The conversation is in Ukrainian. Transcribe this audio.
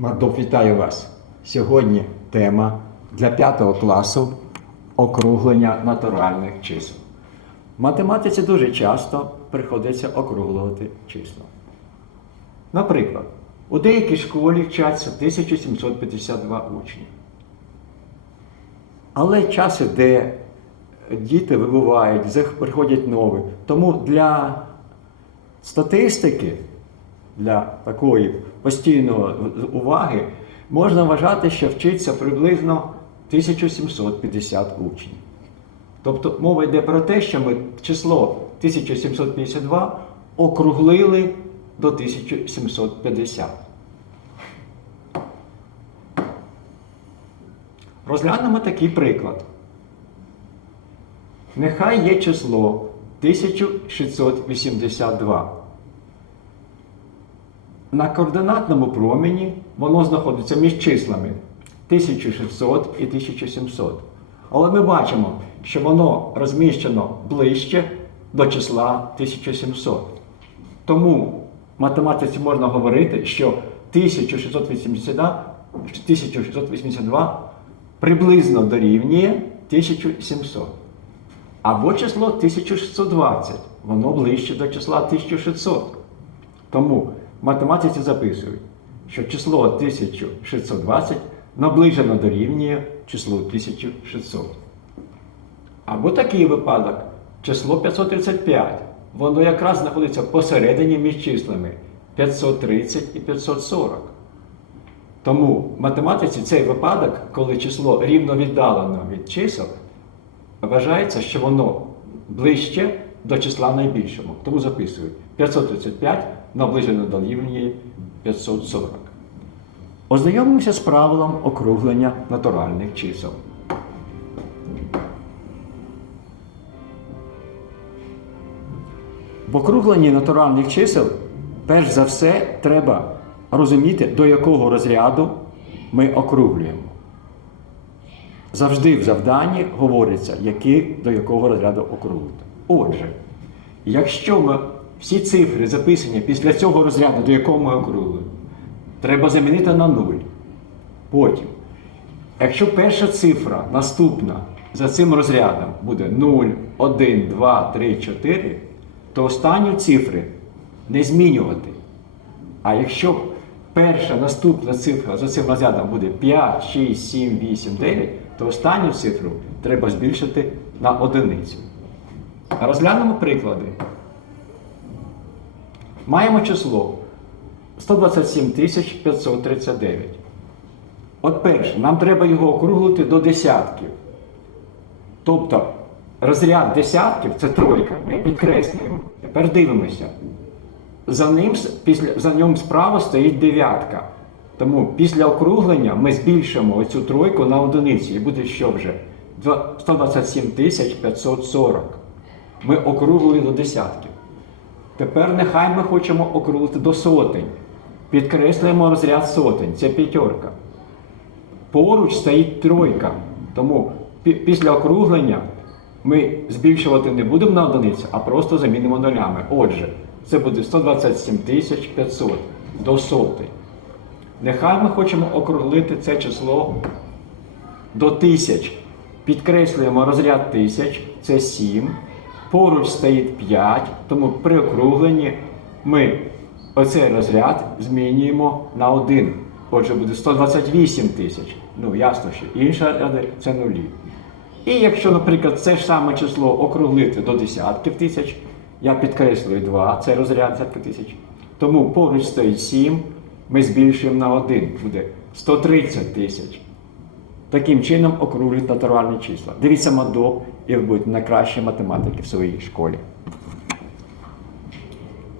Мардов, вітаю вас. Сьогодні тема для п'ятого класу округлення натуральних чисел. В математиці дуже часто приходиться округлювати числа. Наприклад, у деякій школі вчаться 1752 учні. Але час іде, діти вибувають, приходять нові. Тому для статистики, для такої постійної уваги, можна вважати, що вчиться приблизно 1750 учнів. Тобто мова йде про те, що ми число 1752 округлили до 1750. Розглянемо такий приклад. Нехай є число 1682. На координатному промені воно знаходиться між числами 1600 і 1700. Але ми бачимо, що воно розміщено ближче до числа 1700. Тому математиці можна говорити, що 1682, 1682 приблизно дорівнює 1700. Або число 1620, воно ближче до числа 1600. Тому математиці записують, що число 1620 наближено дорівнює числу 1600. Або такий випадок, число 535. Воно якраз знаходиться посередині між числами 530 і 540. Тому в математиці цей випадок, коли число рівно віддалено від чисел, вважається, що воно ближче до числа найбільшого. Тому записують 535 наближено до рівня 540. Ознайомимося з правилом округлення натуральних чисел. В округленні натуральних чисел, перш за все, треба розуміти, до якого розряду ми округлюємо. Завжди в завданні говориться, які до якого розряду округлити. Отже, якщо ми всі цифри записані після цього розряду, до якого ми округлюємо, треба замінити на 0. Потім, якщо перша цифра наступна за цим розрядом буде 0, 1, 2, 3, 4, то останні цифри не змінювати. А якщо перша наступна цифра за цим розрядом буде 5, 6, 7, 8, 9, то останню цифру треба збільшити на одиницю. Розглянемо приклади. Маємо число 127 539. От перше, нам треба його округлити до десятків. Тобто розряд десятків це тройка. Ми підкреслюємо. Тепер дивимося. За ним, після, за ним справа стоїть дев'ятка. Тому після округлення ми збільшимо оцю тройку на одиницю. І буде що вже? 127 540. Ми округлили до десятків. Тепер нехай ми хочемо округлити до сотень. Підкреслюємо розряд сотень. Це п'ятерка. Поруч стоїть тройка. Тому після округлення ми збільшувати не будемо на одиницю, а просто замінимо нулями. Отже, це буде 127 500 до сотень. Нехай ми хочемо округлити це число до тисяч. Підкреслюємо розряд тисяч, це 7. Поруч стоїть 5, тому при округленні ми оцей розряд змінюємо на 1. Отже, буде 128 тисяч. Ну, ясно, що ряди це нулі. І якщо, наприклад, це ж саме число округлити до десятків тисяч, я підкреслюю 2, це розряд десятки тисяч. Тому поруч стоїть 7, ми збільшуємо на 1, буде 130 тисяч. Таким чином округлюють натуральні числа. Дивіться мадоп, і ви будете найкращі математики в своїй школі.